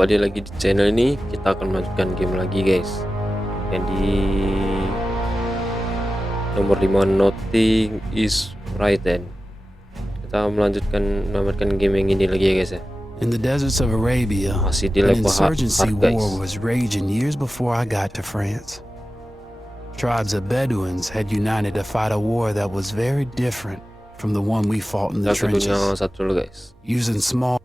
kembali lagi di channel ini. Kita akan melanjutkan game lagi guys, yang di nomor 5 Nothing is Right. Dan kita melanjutkan game yang ini lagi ya guys ya. In the deserts of Arabia, Masih di an level hard insurgency guys. war was raging years before I got to France. Tribes of Bedouins had united to fight a war that was very different from the one we fought in the Kita ke dunia trenches, satu dulu guys. using small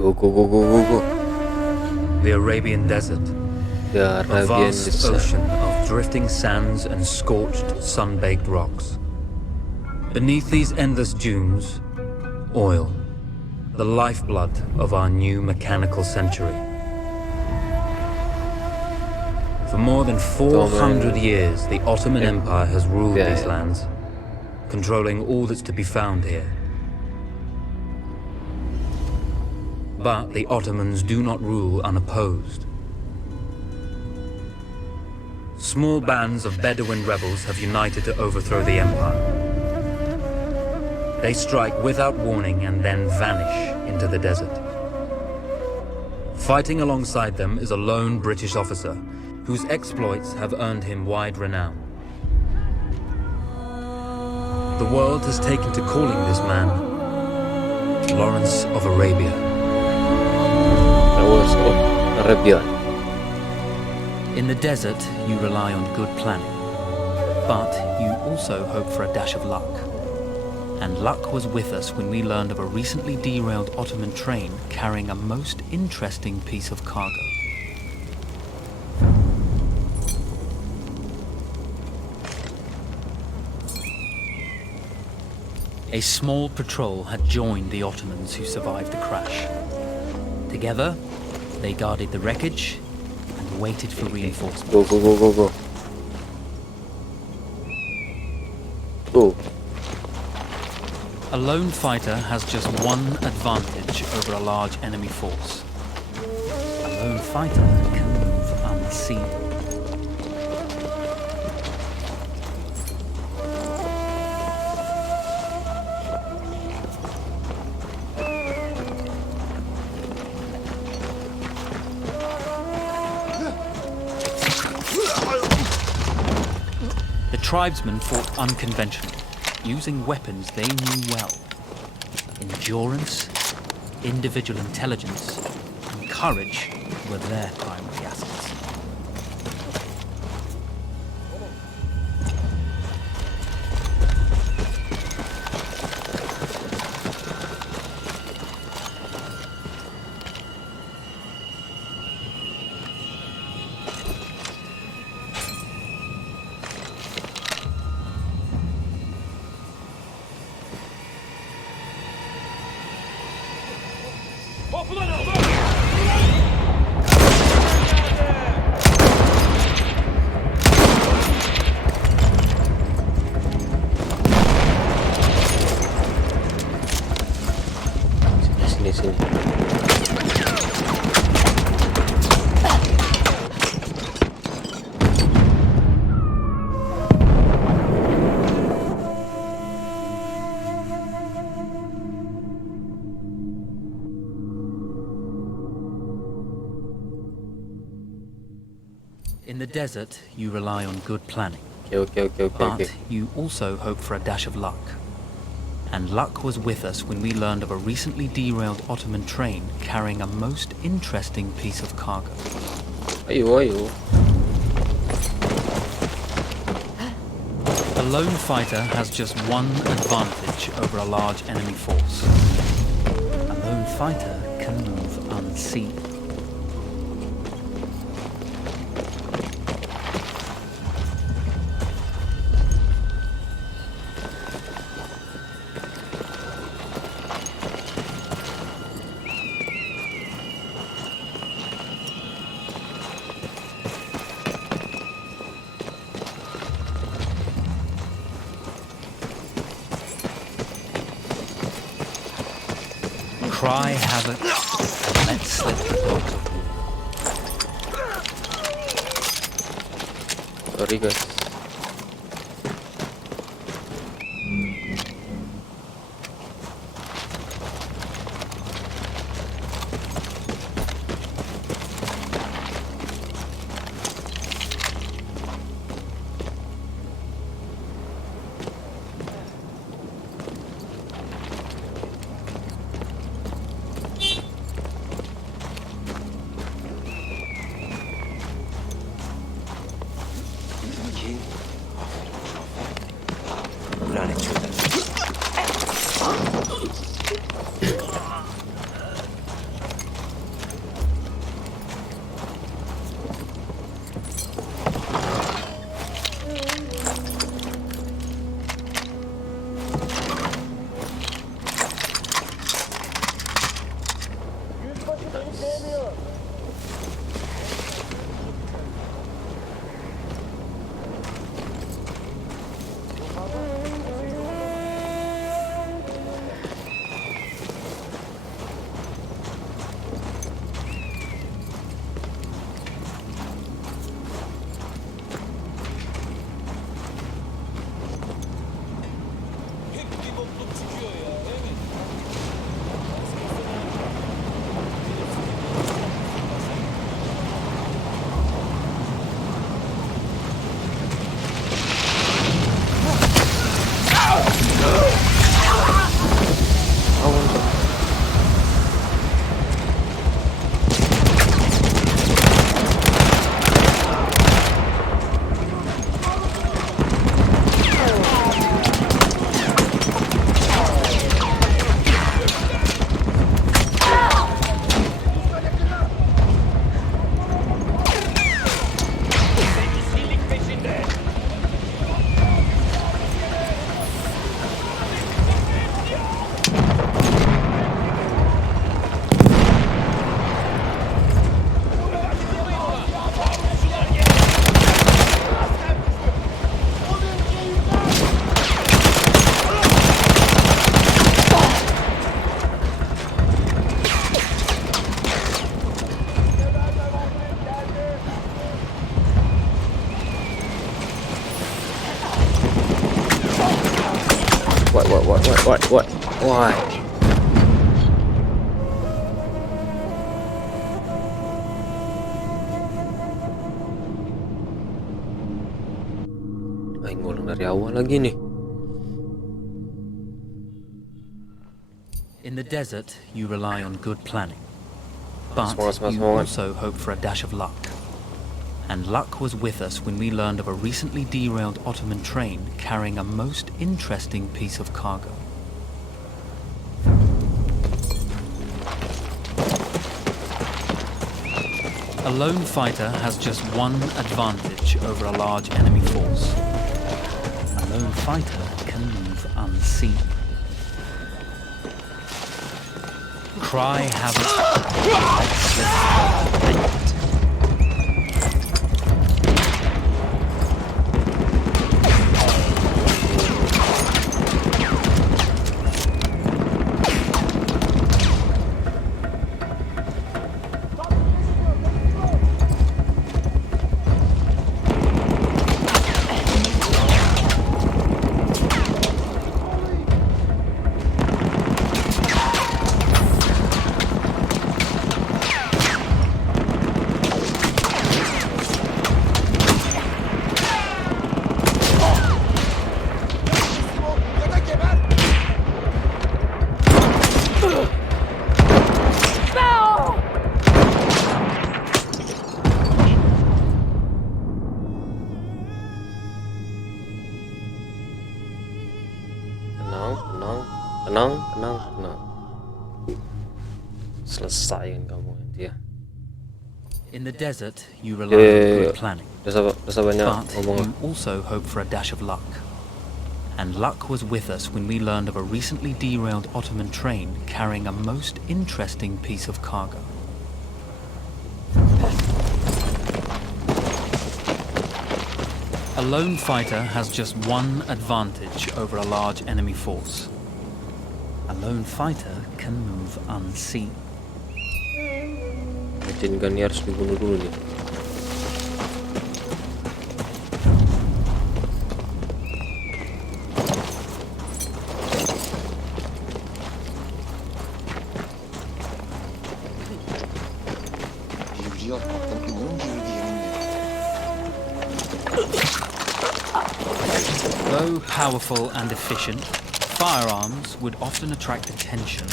Go. The Arabian Desert, The a Arabian vast Desert. ocean of drifting sands and scorched, sun-baked rocks. Beneath these endless dunes, oil, the lifeblood of our new mechanical century. For more than 400 years, the Ottoman Empire has ruled these lands, controlling all that's to be found here. But the Ottomans do not rule unopposed. Small bands of Bedouin rebels have united to overthrow the empire. They strike without warning and then vanish into the desert. Fighting alongside them is a lone British officer whose exploits have earned him wide renown. The world has taken to calling this man Lawrence of Arabia. Arabia. In the desert, you rely on good planning, but you also hope for a dash of luck. And luck was with us when we learned of a recently derailed Ottoman train carrying a most interesting piece of cargo. A small patrol had joined the Ottomans who survived the crash. Together, they guarded the wreckage and waited for reinforcements. Go. A lone fighter has just one advantage over a large enemy force. A lone fighter can move unseen. The tribesmen fought unconventionally, using weapons they knew well. Endurance, individual intelligence, and courage were their primary assets. Sini. In the desert, you rely on good planning. Okay. But you also hope for a dash of luck. And luck was with us when we learned of a recently derailed Ottoman train carrying a most interesting piece of cargo. Ayo. A lone fighter has just one advantage over a large enemy force. A lone fighter can move unseen. Cry havoc and let slip the dogs of war. Sorry guys. What? Why? Aing ngulang dari awal lagi nih. In the desert, you rely on good planning. But Semangat. you also hope for a dash of luck. And luck was with us when we learned of a recently derailed Ottoman train carrying a most interesting piece of cargo. A lone fighter has just one advantage over a large enemy force. A lone fighter can move unseen. Cry havoc. ya. In the desert, you rely on good planning, Dosa banyak but ngomong. you also hope for a dash of luck. And luck was with us when we learned of a recently derailed Ottoman train carrying a most interesting piece of cargo. A lone fighter has just one advantage over a large enemy force. A lone fighter can move unseen. Mungkin kan harus dibunuh dulu nih. Though powerful and efficient, firearms would often attract attention.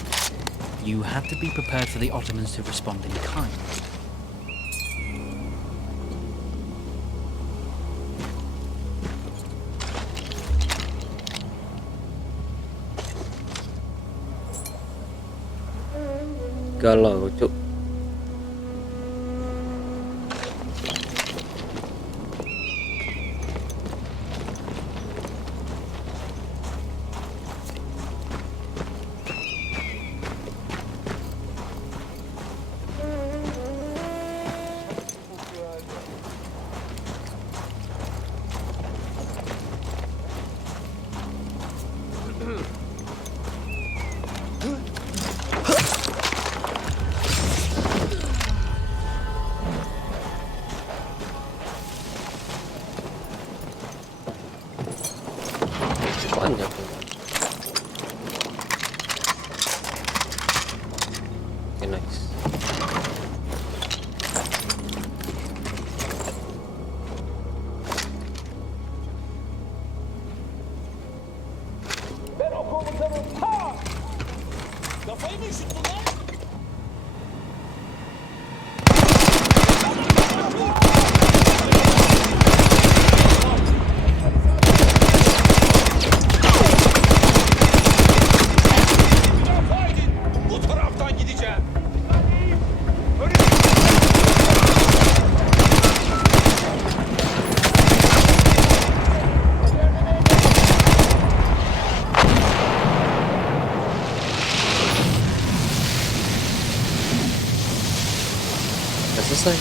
You had to be prepared for the Ottomans to respond in kind. Galau, cuk. Banyak. Okay, nice. Selesai.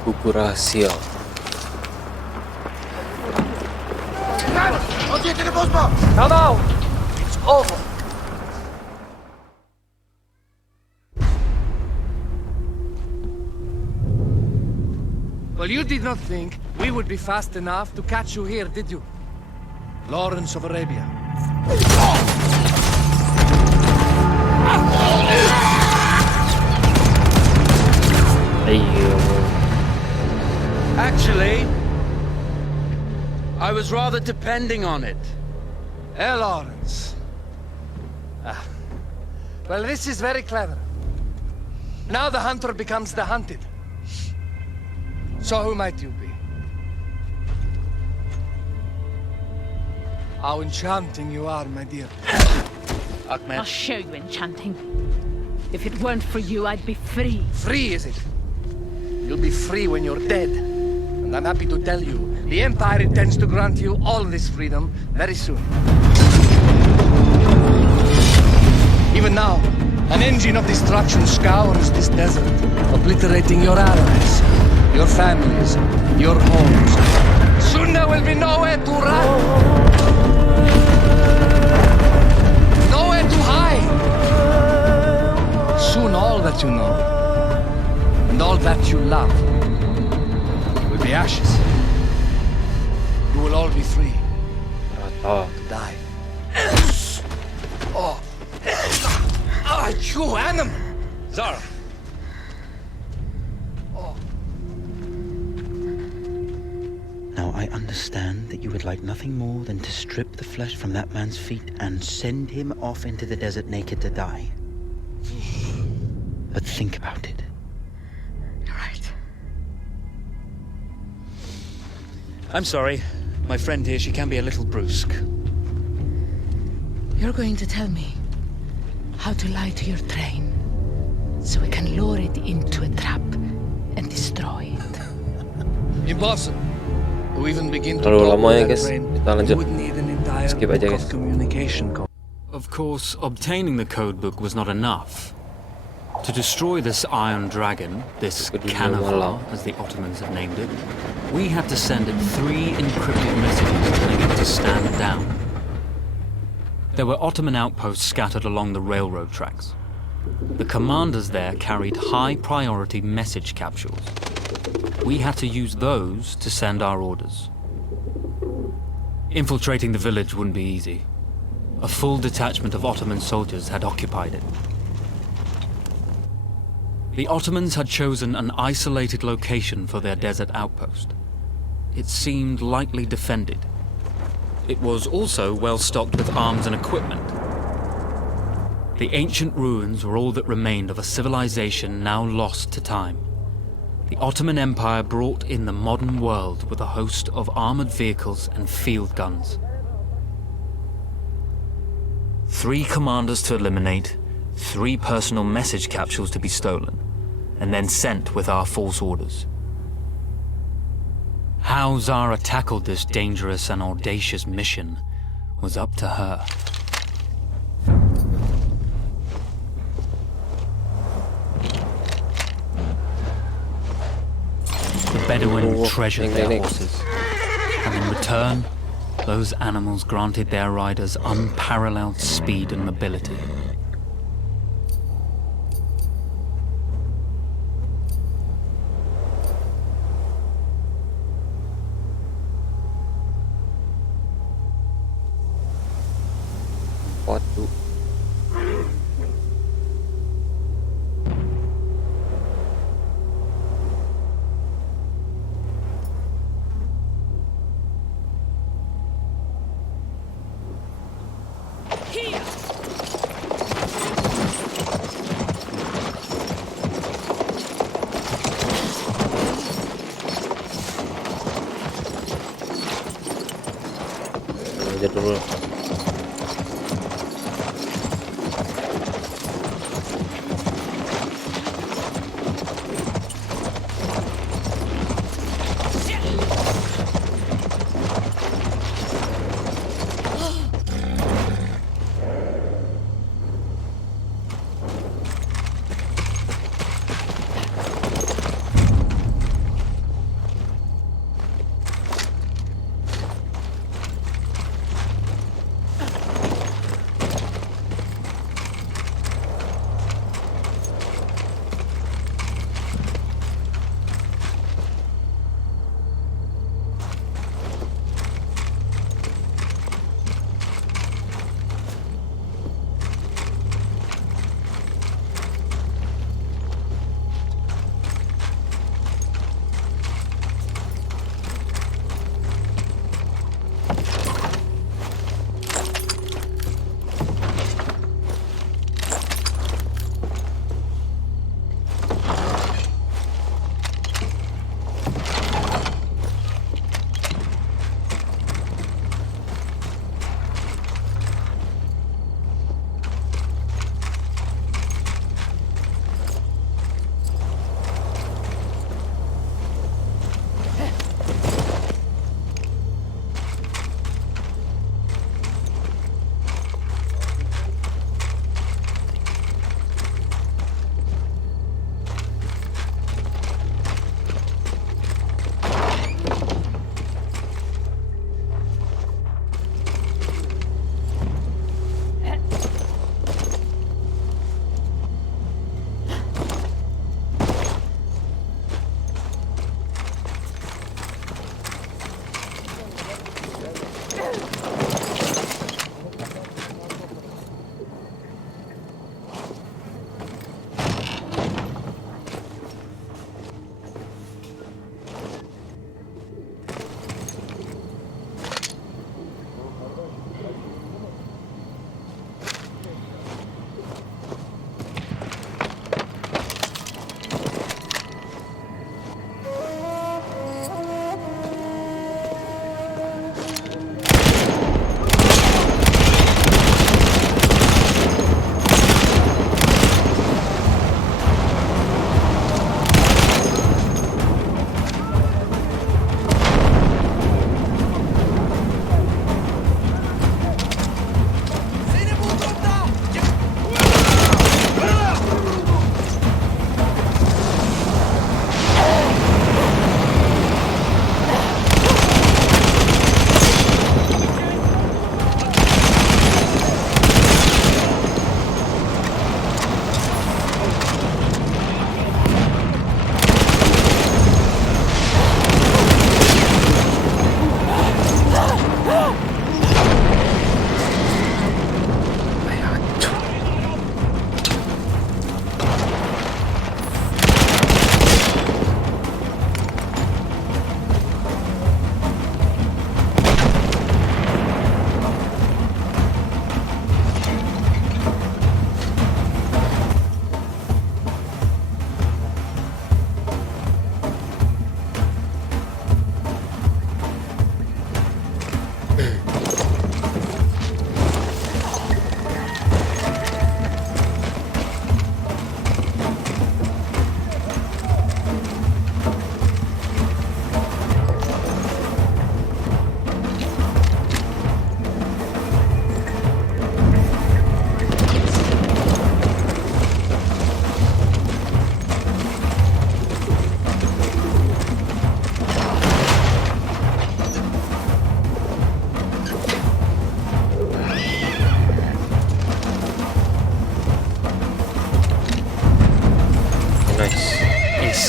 Buku rahasia. No, no! It's over! Well, you did not think we would be fast enough to catch you here, did you? Lawrence of Arabia. Actually, I was rather depending on it. Lawrence. Well, this is very clever. Now the hunter becomes the hunted. So who might you be? How enchanting you are, my dear. Ahmed. I'll show you enchanting. If it weren't for you, I'd be free. Free, is it? You'll be free when you're dead. And I'm happy to tell you, the Empire intends to grant you all this freedom very soon. Even now, an engine of destruction scours this desert, obliterating your allies, your families, your homes. Soon there will be nowhere to run. Nowhere to hide. Soon all that you know, and all that you love, will be ashes. You will all be free Rata. to die. Oh. You animal! Zara! Now I understand that you would like nothing more than to strip the flesh from that man's feet and send him off into the desert naked to die. But think about it. You're right. I'm sorry. My friend here, she can be a little brusque. You're going to tell me how to lie to your train so we can lure it into a trap and destroy it. Impossible. To even begin to Terlalu talk lama with ya that guys, train, kita lanjut. you would need an entire Skip aja, book guys. of communication code. Of course, obtaining the codebook was not enough. To destroy this Iron Dragon, this Canavar, as the Ottomans have named it, we had to send it 3 encrypted messages telling it to stand down. There were Ottoman outposts scattered along the railroad tracks. The commanders there carried high-priority message capsules. We had to use those to send our orders. Infiltrating the village wouldn't be easy. A full detachment of Ottoman soldiers had occupied it. The Ottomans had chosen an isolated location for their desert outpost. It seemed lightly defended. It was also well stocked with arms and equipment. The ancient ruins were all that remained of a civilization now lost to time. The Ottoman Empire brought in the modern world with a host of armored vehicles and field guns. 3 commanders to eliminate, 3 personal message capsules to be stolen, and then sent with our false orders. How Zara tackled this dangerous and audacious mission was up to her. The Bedouin treasured their horses, and in return, those animals granted their riders unparalleled speed and mobility. Waduh. Aja dulu.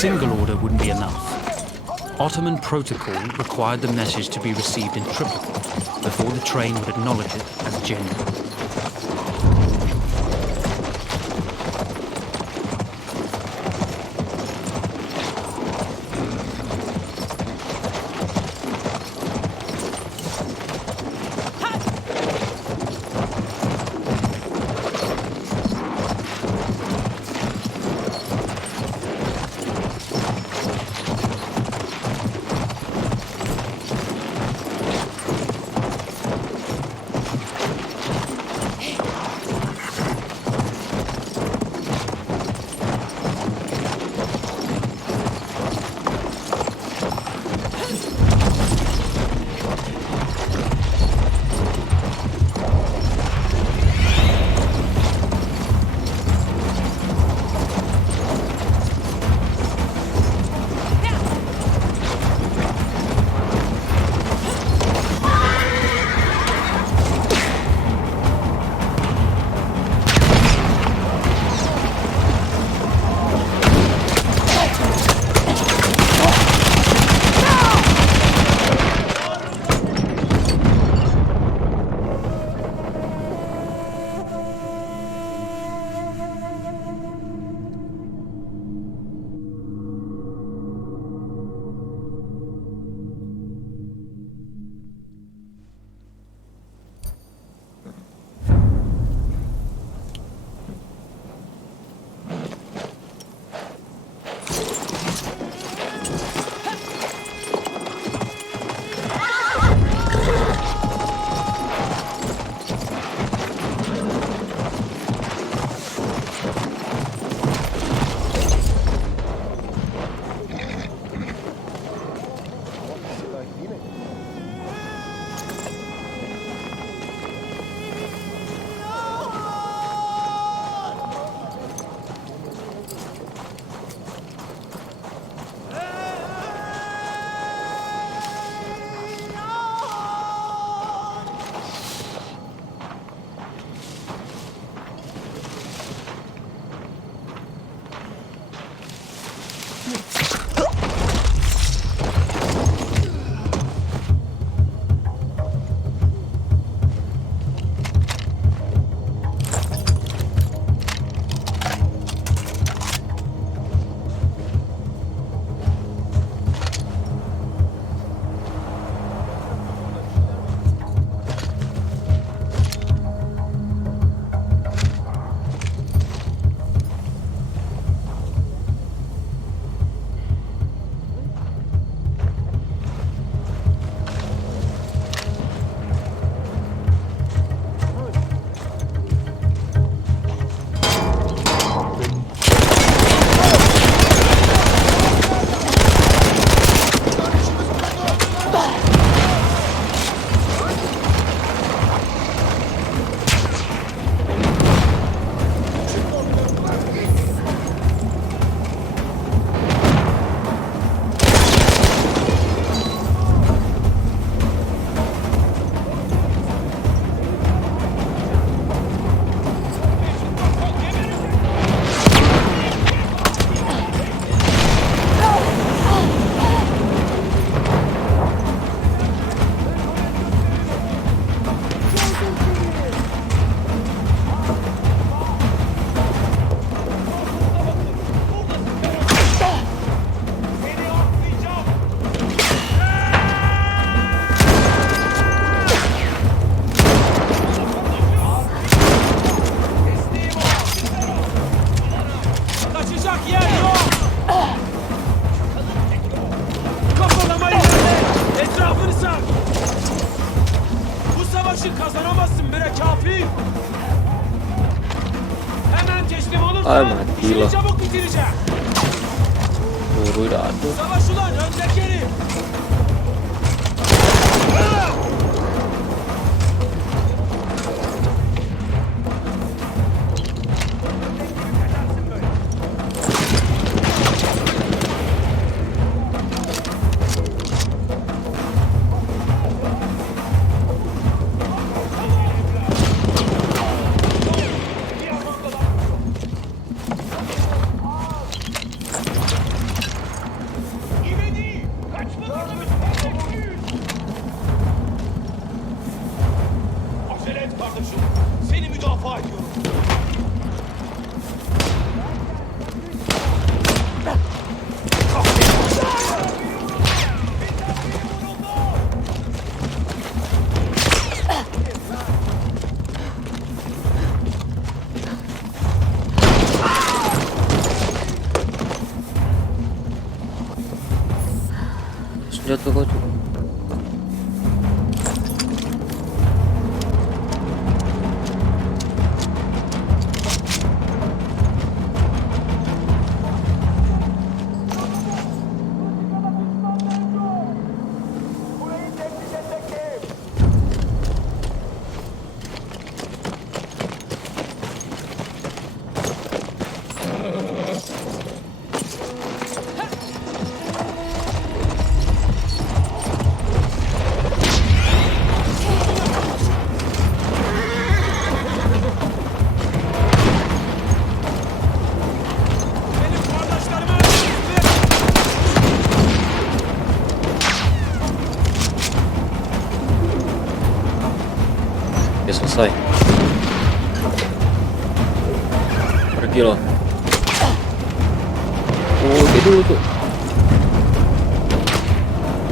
single order wouldn't be enough. Ottoman protocol required the message to be received in triplicate before the train would acknowledge it as genuine. Ay mati loh. Buru dah tuh. jatuh kau tuh. Ya selesai. Pergi loh. Oh, dia dulu tuh.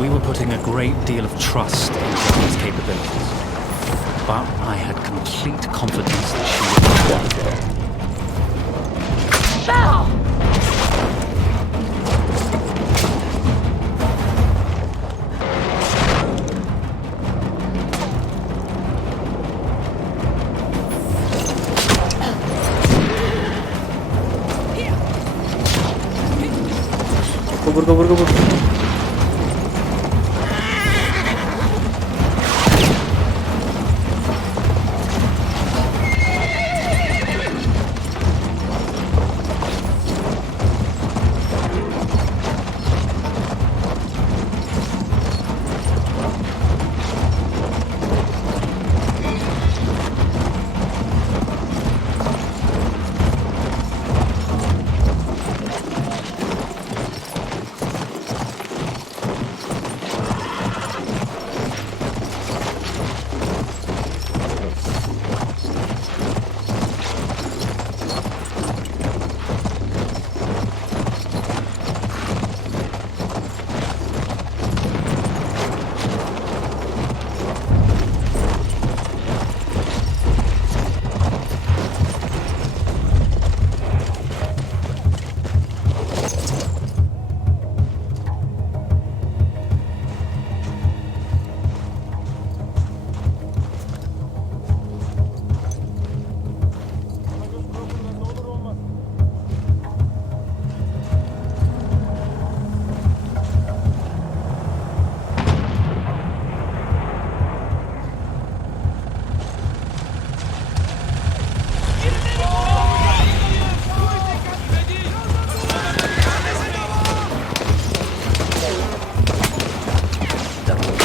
We were putting a great deal of trust in Johnny's capabilities, but I had complete confidence that she would be one. Kabur.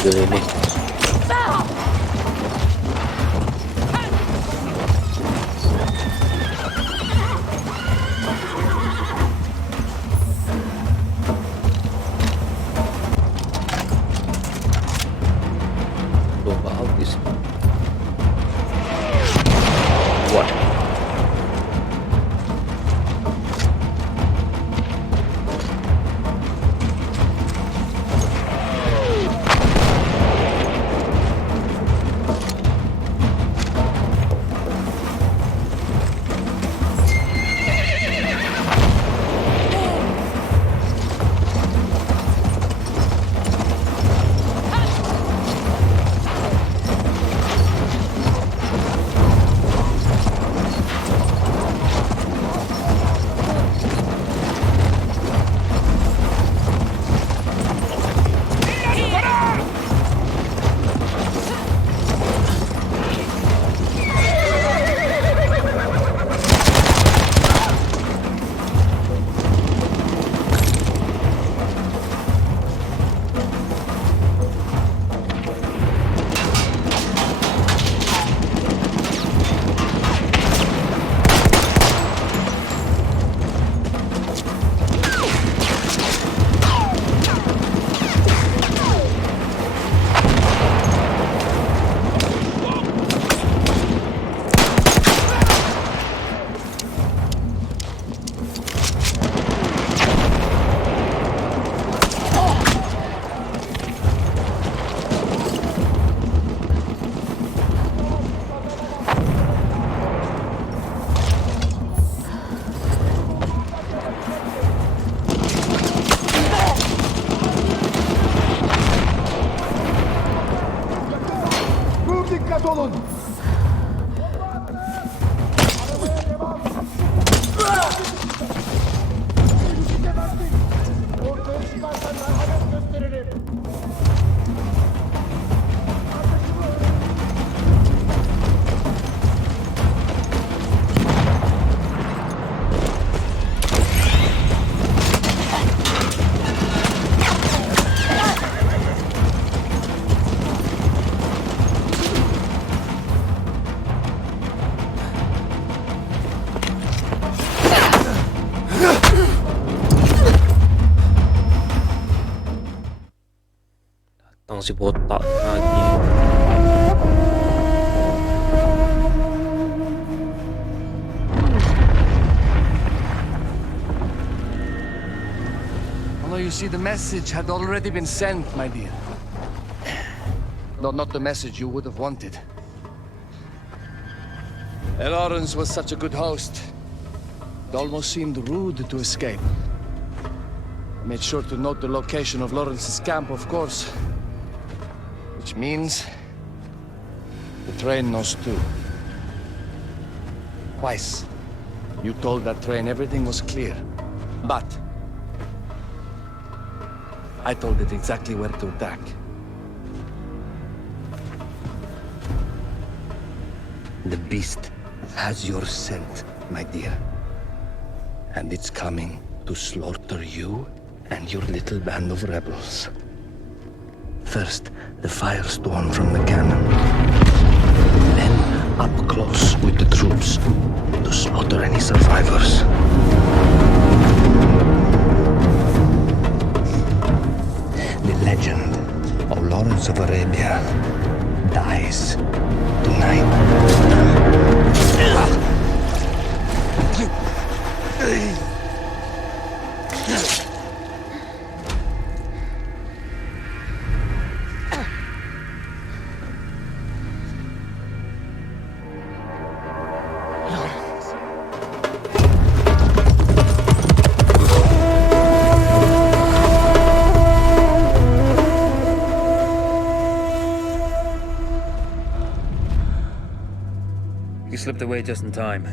Ini. Tuh, habis. Wah. si botak lagi. Although you see, the message had already been sent, my dear. Though not the message you would have wanted. Lawrence was such a good host. It almost seemed rude to escape. I made sure to note the location of Lawrence's camp, of course. Which means the train knows too. Twice, you told that train everything was clear. But I told it exactly where to attack. The beast has your scent, my dear. And it's coming to slaughter you and your little band of rebels. First, the firestorm from the cannon. Then, up close with the troops to slaughter any survivors. The legend of Lawrence of Arabia dies tonight. You slipped away just in time.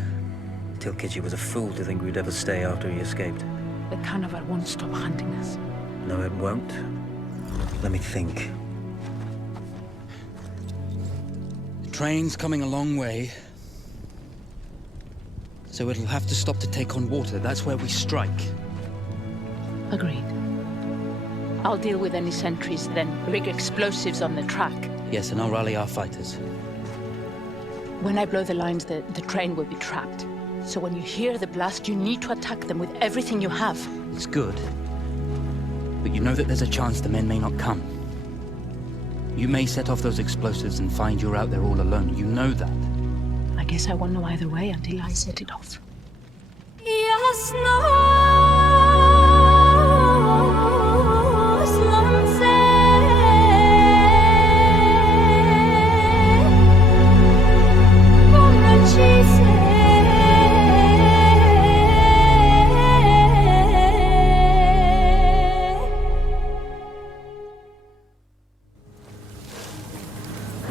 Tilkichi was a fool to think we'd ever stay after he escaped. The carnival won't stop hunting us. No, it won't. Let me think. The train's coming a long way, so it'll have to stop to take on water. That's where we strike. Agreed. I'll deal with any sentries, then rig explosives on the track. Yes, and I'll rally our fighters. When I blow the lines, the train will be trapped. So when you hear the blast, you need to attack them with everything you have. It's good. But you know that there's a chance the men may not come. You may set off those explosives and find you're out there all alone. You know that. I guess I won't know either way until I set it off.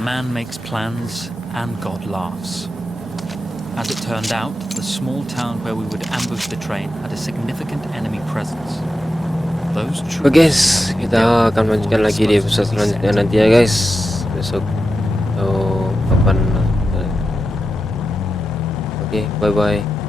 Man makes plans and God laughs. As it turned out, the small town where we would ambush the train had a significant enemy presence. Those troops. Oke guys, kita akan lanjutkan lagi di episode selanjutnya nanti ya guys, besok atau kapan. Oke, bye bye.